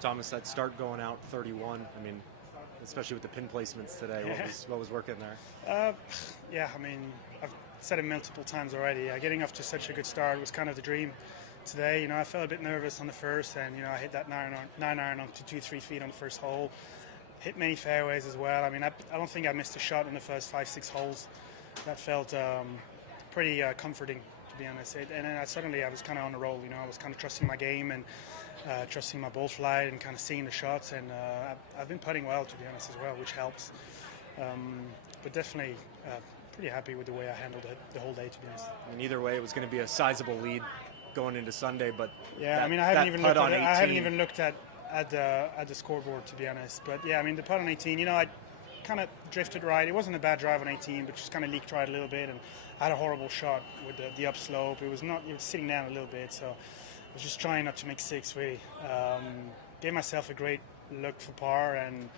Thomas, that start going out 31, I mean, especially with the pin placements today, what was working there? Yeah, I mean, I've said it multiple times already. Getting off to such a good start was kind of the dream today. I felt a bit nervous on the first, and I hit that 9 iron onto 2-3 feet on the first hole. Hit many fairways as well. I mean, I don't think I missed a shot in the first 5-6 holes. That felt pretty comforting, to be honest. And then suddenly I was kind of on the roll. I was kind of trusting my game and trusting my ball flight and kind of seeing the shots. And I've been putting well, to be honest, as well, which helps. But definitely pretty happy with the way I handled it the whole day, to be honest. I mean, either way, it was going to be a sizable lead going into Sunday. But yeah, I mean, I haven't even looked at the scoreboard, to be honest. But yeah, I mean, the putt on 18, I kind of drifted right. It wasn't a bad drive on 18, but just kind of leaked right a little bit, and I had a horrible shot with the upslope. It was sitting down a little bit, so I was just trying not to make 6, really. Gave myself a great look for par, and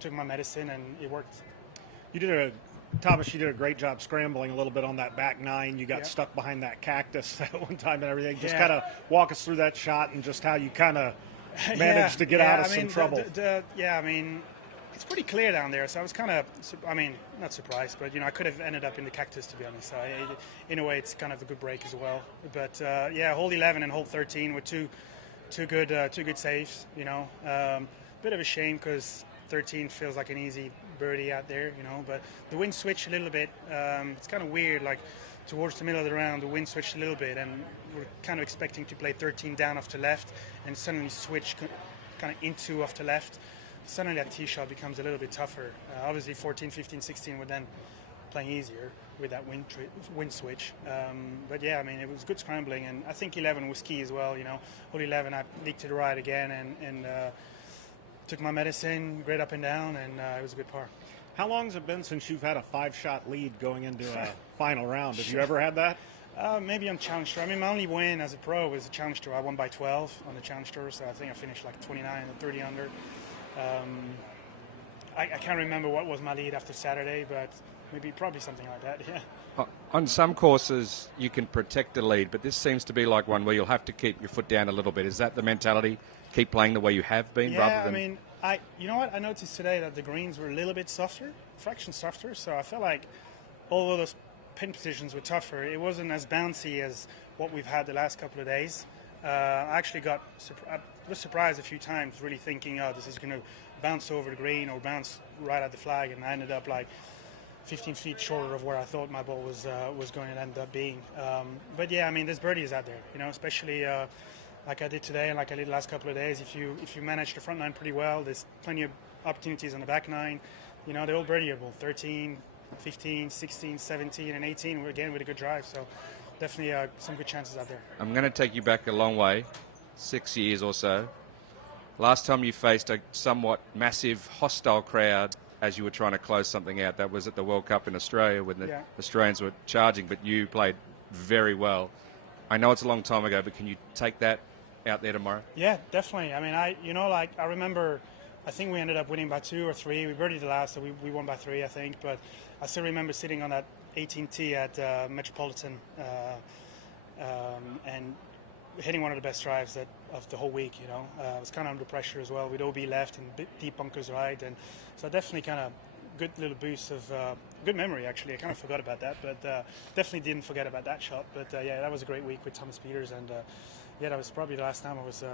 took my medicine, and it worked. Thomas, you did a great job scrambling a little bit on that back 9. You got stuck behind that cactus at one time and everything. Just kind of walk us through that shot and just how you kind of managed to get out of some trouble. I mean, it's pretty clear down there, so I was kind of, not surprised, but, I could have ended up in the cactus, to be honest. In a way, it's kind of a good break as well. But, hole 11 and hole 13 were two good saves, Bit of a shame because 13 feels like an easy birdie out there, but the wind switched a little bit. It's kind of weird, like towards the middle of the round, the wind switched a little bit, and we're kind of expecting to play 13 down off to left, and suddenly switch kind of into off to left. Suddenly that tee shot becomes a little bit tougher. Obviously 14, 15, 16 were then playing easier with that wind switch. But yeah, I mean, it was good scrambling, and I think 11 was key as well. Hole 11, I leaked to the right again, and took my medicine, great up and down, and it was a good par. How long has it been since you've had a 5-shot lead going into a final round? Have you ever had that? Maybe on Challenge Tour. I mean, my only win as a pro was a Challenge Tour. I won by 12 on the Challenge Tour, so I think I finished like 29 or 30 under. I can't remember what was my lead after Saturday, but probably something like that, yeah. On some courses, you can protect the lead, but this seems to be like one where you'll have to keep your foot down a little bit. Is that the mentality? Keep playing the way you have been, rather than... I mean, you know what? I noticed today that the greens were a little bit softer, fraction softer, so I felt like although those pin positions were tougher, it wasn't as bouncy as what we've had the last couple of days. I actually was surprised a few times, really thinking, this is going to bounce over the green or bounce right at the flag, and I ended up like 15 feet shorter of where I thought my ball was going to end up being. But yeah, I mean, there's birdies out there, especially like I did today and like I did the last couple of days. If you manage the front nine pretty well, there's plenty of opportunities on the back nine. They're all birdieable, 13, 15, 16, 17, and 18, again, with a good drive. So definitely some good chances out there. I'm going to take you back a long way, 6 years or so. Last time you faced a somewhat massive hostile crowd as you were trying to close something out, that was at the World Cup in Australia when the Australians were charging, but you played very well. I know it's a long time ago, but can you take that out there tomorrow? Yeah, definitely. I mean, I remember, I think we ended up winning by 2 or 3. We birdied the last, so we won by 3, I think. But I still remember sitting on that 18 tee at Metropolitan and hitting one of the best drives of the whole week. I was kind of under pressure as well with OB left and deep bunkers right, and so definitely kind of good little boost of good memory. Actually, I kind of forgot about that, but definitely didn't forget about that shot. But yeah, that was a great week with Thomas Pieters, and yeah, that was probably the last time I was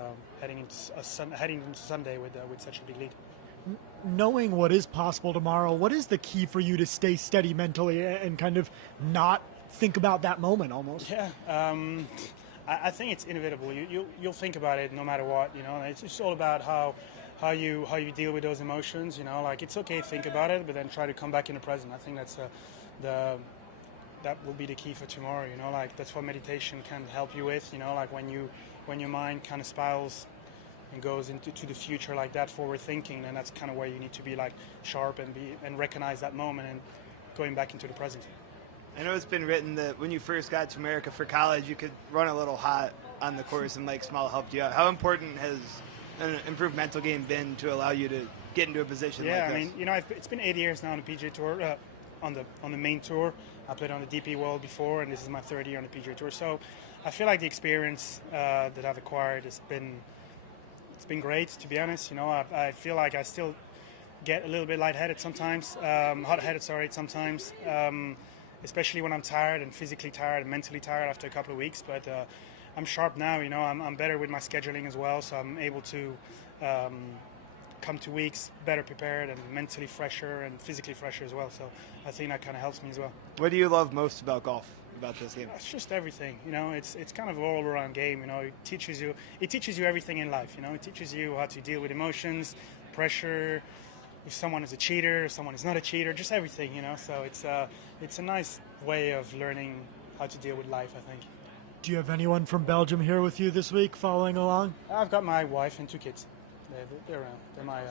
heading into Sunday with such a big lead. Knowing what is possible tomorrow, what is the key for you to stay steady mentally and kind of not think about that moment almost? Yeah. I think it's inevitable. You'll think about it no matter what. It's just all about how you deal with those emotions. Like it's okay to think about it, but then try to come back in the present. I think that's that will be the key for tomorrow. Like that's what meditation can help you with. Like when your mind kind of spirals and goes into the future like that, forward thinking, and that's kind of where you need to be like sharp and recognize that moment and going back into the present. I know it's been written that when you first got to America for college, you could run a little hot on the course, and Mike Small helped you out. How important has an improved mental game been to allow you to get into a position like this? Yeah, I mean, it's been 8 years now on the PGA Tour, on the main tour. I played on the DP World before, and this is my 3rd year on the PGA Tour. So I feel like the experience that I've acquired has been It's been great, to be honest. You know, I feel like I still get a little bit lightheaded sometimes, hot-headed, sorry, sometimes, especially when I'm tired and physically tired and mentally tired after a couple of weeks. But I'm sharp now, you know, I'm better with my scheduling as well, so I'm able to come to weeks better prepared and mentally fresher and physically fresher as well. So I think that kind of helps me as well. What do you love most about golf, about this game? It's just everything, you know. It's kind of an all-around game, you know. It teaches you everything in life, you know. It teaches you how to deal with emotions, pressure, if someone is a cheater, if someone is not a cheater, just everything, you know. So it's a nice way of learning how to deal with life, I think. Do you have anyone from Belgium here with you this week following along? I've got my wife and 2 kids. They're around. They're my